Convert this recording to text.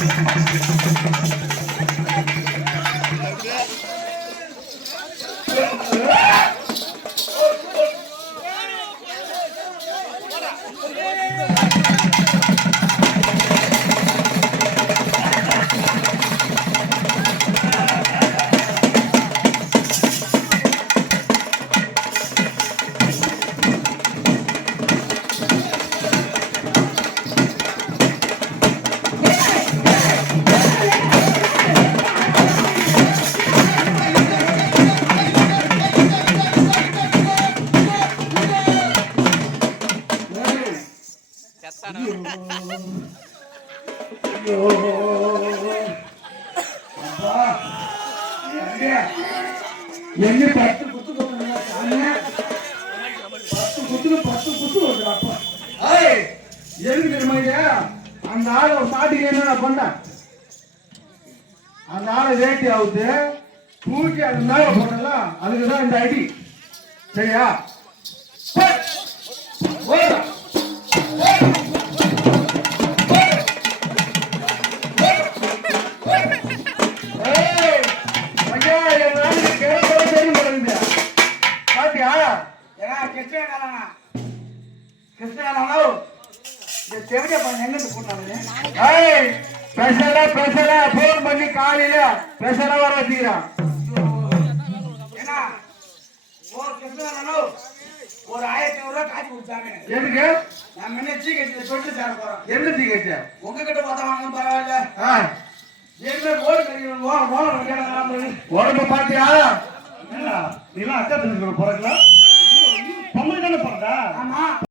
Gracias. ஐயோ. பத்து குத்து பத்து பத்து குத்து வருது அப்பா. ஏய் எதுக்கு அந்த ஆளை ஒரு மாட்டுக்கு என்ன பண்ணேன் அந்த ஆளை வேட்டி ஆகுது தூக்கி அது மேல போட்டல அதுக்குதான் இந்த அடி. சரியா? கிருஷ்ணகாரனோ இந்த செவிலிய பண்ண எங்கிருந்து கூட்டாங்க ஏய், ஸ்பெஷலா, ஸ்பெஷலா phone பண்ணி காலையில ஸ்பெஷலா வர வச்சுக்கிறான். ஒரு ஆயிரத்தி ஐநூறு ரூபாய் காட்சி கொடுத்தாங்க எதுக்கு? நான் முன்ன சீக்கிரத்தில் சொல்லிட்டு சேர போறேன் என்ன ticket? உங்ககிட்ட பார்த்தா வாங்க பரவாயில்ல என்ன ஓடு கேட்டாங்க உடம்ப? என்னடா, நீலாம் அக்கா தங்கச்சியோட பிறக்கல? பொம்பளை தானே பிறந்தா? ஆமா